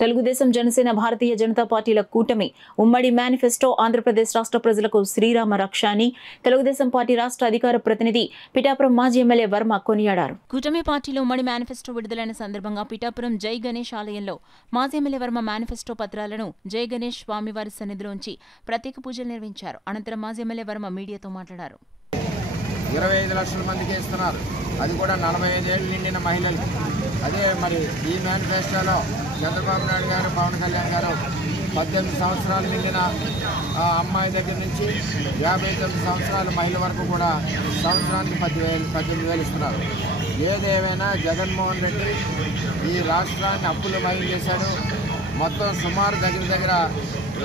తెలుగుదేశం జనసేన భారతీయ జనతా పార్టీల కూటమి ఉమ్మడి మేనిఫెస్టో ఆంధ్రప్రదేశ్ రాష్ట్ర ప్రజలకు శ్రీరామ రక్ష అని తెలుగుదేశం పార్టీ రాష్ట్ర అధికార ప్రతినిధి పిఠాపురం మాజీ ఎమ్మెల్యే వర్మ కొనియాడారు. కూటమి పార్టీలో ఉమ్మడి మేనిఫెస్టో విడుదలైన సందర్భంగా పిఠాపురం జై గణేష్ ఆలయంలో మాజీ ఎమ్మెల్యే వర్మ మేనిఫెస్టో పత్రాలను జై గణేష్ స్వామివారి సన్నిధిలోంచి ప్రత్యేక పూజలు నిర్వహించారు. అనంతరం మాజీ ఎమ్మెల్యే వర్మ మీడియాతో మాట్లాడారు. 25 లక్షల మందికి ఇస్తున్నారు, అది కూడా 45 ఏళ్ళు నిండిన మహిళలు. అదే మరి ఈ మేనిఫెస్టోలో చంద్రబాబు నాయుడు గారు, పవన్ కళ్యాణ్ గారు 18 సంవత్సరాలు నిండిన అమ్మాయి దగ్గర నుంచి 59 సంవత్సరాల మహిళ వరకు కూడా సంవత్సరానికి 18,000 ఇస్తున్నారు. ఏదేమైనా జగన్మోహన్ రెడ్డి ఈ రాష్ట్రాన్ని అప్పులు మయం చేశాడు. మొత్తం సుమారు దగ్గర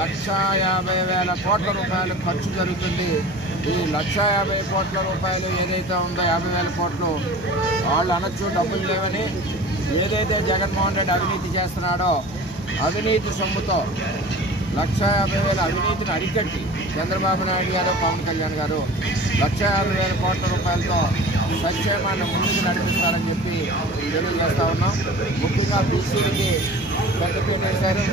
1,50,000 కోట్ల రూపాయలు ఖర్చు జరుగుతుంది. ఈ 1,50,000 కోట్ల రూపాయలు ఏదైతే ఉందో 50,000 కోట్లు వాళ్ళు అనొచ్చు డబ్బులు లేవని. ఏదైతే జగన్మోహన్ రెడ్డి అవినీతి చేస్తున్నాడో అవినీతి సొమ్ముతో 1,50,000 అవినీతిని అరికట్టి చంద్రబాబు నాయుడు గారు, పవన్ కళ్యాణ్ గారు 1,50,000 కోట్ల రూపాయలతో సంక్షేమాన్ని ముందుకు నడిపిస్తారని చెప్పి తెలియజేస్తూ ఉన్నాం. ముఖ్యంగా బీసీలకి పెద్దపీట వేశారు.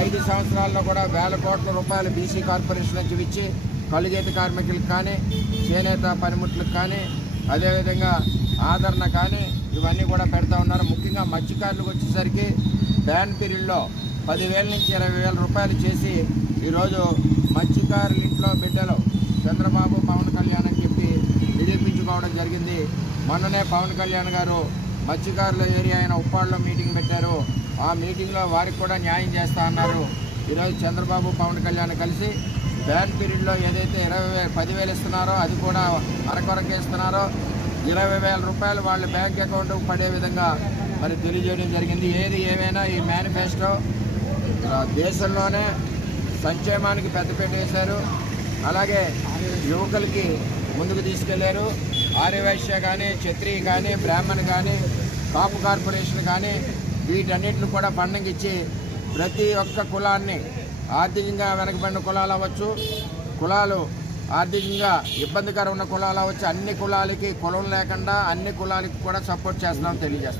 5 సంవత్సరాల్లో కూడా 1,000 కోట్ల రూపాయలు బీసీ కార్పొరేషన్ నుంచి ఇచ్చి కలుగేతి కార్మికులకు కానీ, చేనేత పనిముట్లకు కానీ, అదేవిధంగా ఆదరణ కానీ ఇవన్నీ కూడా పెడతా ఉన్నారు. ముఖ్యంగా మత్స్యకారులకు వచ్చేసరికి బ్యాన్ పీరియడ్లో 10,000 నుంచి 20,000 రూపాయలు చేసి ఈరోజు మత్స్యకారుల ఇంట్లో బిడ్డలు చంద్రబాబు, పవన్ కళ్యాణ్ అని చెప్పి నిరూపించుకోవడం జరిగింది. మొన్ననే పవన్ కళ్యాణ్ గారు మత్స్యకారుల ఏరియా అయిన ఉప్పాడులో మీటింగ్ పెట్టారు. ఆ మీటింగ్లో వారికి కూడా న్యాయం చేస్తా అన్నారు. ఈరోజు చంద్రబాబు, పవన్ కళ్యాణ్ కలిసి బ్యాన్ పీరియడ్లో ఏదైతే 10,000 ఇస్తున్నారో అది కూడా అరకొరకే ఇస్తున్నారో 20,000 రూపాయలు వాళ్ళ బ్యాంక్ అకౌంట్కి పడే విధంగా మరి తెలియజేయడం జరిగింది. ఏది ఏమైనా ఈ మేనిఫెస్టో దేశంలోనే సంక్షేమానికి పెద్దపీట వేశారు. అలాగే యువకులకి ముందుకు తీసుకెళ్లారు. ఆర్యవైశ్య కానీ, క్షత్రియ కానీ, బ్రాహ్మణ్ కానీ, కాపు కార్పొరేషన్ కానీ వీటన్నిటిని కూడా ఫండింగ్ ఇచ్చి ప్రతి ఒక్క కులాన్ని ఆర్థికంగా వెనకబడిన కులాలు అవ్వచ్చు, కులాలు ఆర్థికంగా ఇబ్బందికరం ఉన్న కులాలు అవ్వచ్చు, అన్ని కులాలకి కులం లేకుండా అన్ని కులాలకి కూడా సపోర్ట్ చేస్తున్నామని తెలియజేస్తాం.